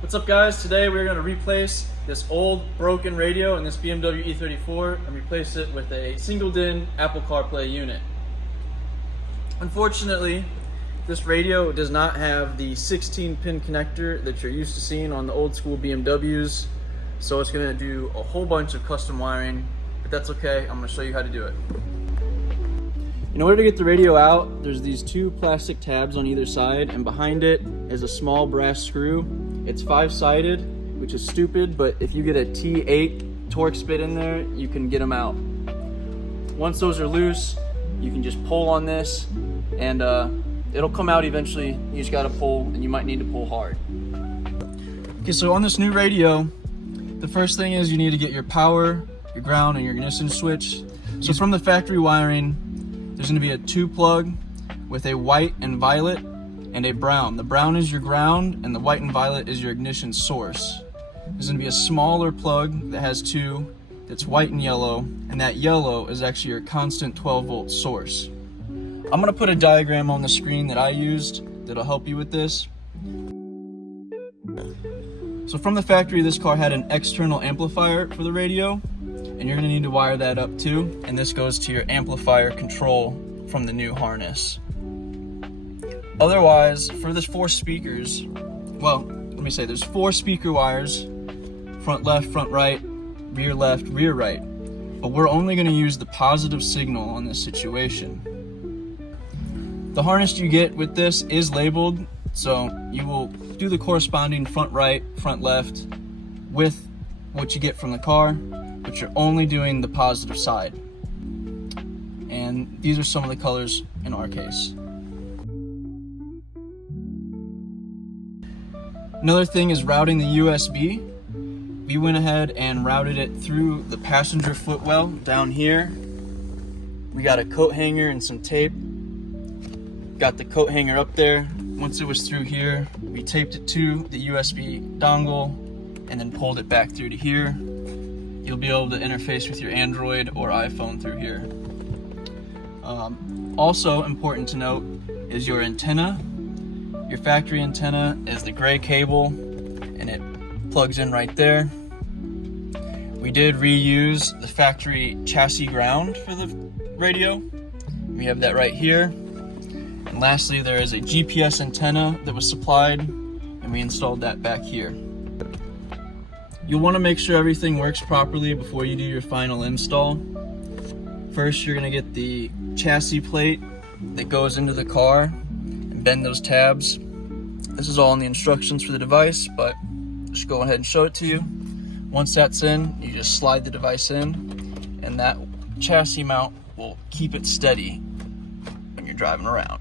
What's up guys? Today we're going to replace this old broken radio in this BMW E34 and replace it with a single DIN Apple CarPlay unit. Unfortunately, this radio does not have the 16-pin connector that you're used to seeing on the old school BMWs, so it's going to do a whole bunch of custom wiring, but that's okay. I'm going to show you how to do it. In order to get the radio out, there's these two plastic tabs on either side, and behind it is a small brass screw. It's 5-sided, which is stupid, but if you get a T8 Torx bit in there, you can get them out. Once those are loose, you can just pull on this, and it'll come out eventually. You just gotta pull, and you might need to pull hard. Okay, so on this new radio, the first thing is you need to get your power, your ground, and your ignition switch. So from the factory wiring, there's going to be a 2-plug with a white and violet and a brown. The brown is your ground and the white and violet is your ignition source. There's going to be a smaller plug that has 2 that's white and yellow, and that yellow is actually your constant 12-volt source. I'm going to put a diagram on the screen that I used that'll help you with this. So from the factory, this car had an external amplifier for the radio, and you're going to need to wire that up too, and this goes to your amplifier control from the new harness. Otherwise, for this 4 speakers, well, let me say there's 4 speaker wires, front left, front right, rear left, rear right, but we're only going to use the positive signal on this situation. The harness you get with this is labeled, so you will do the corresponding front right, front left with what you get from the car, but you're only doing the positive side. And these are some of the colors in our case. Another thing is routing the USB. We went ahead and routed it through the passenger footwell down here. We got a coat hanger and some tape. Got the coat hanger up there. Once it was through here, we taped it to the USB dongle and then pulled it back through to here. You'll be able to interface with your Android or iPhone through here. Also important to note is your antenna. Your factory antenna is the gray cable and it plugs in right there. We did reuse the factory chassis ground for the radio. We have that right here. And lastly, there is a GPS antenna that was supplied and we installed that back here. You'll want to make sure everything works properly before you do your final install. First, you're going to get the chassis plate that goes into the car and bend those tabs. This is all in the instructions for the device, but just go ahead and show it to you. Once that's in, you just slide the device in, and that chassis mount will keep it steady when you're driving around.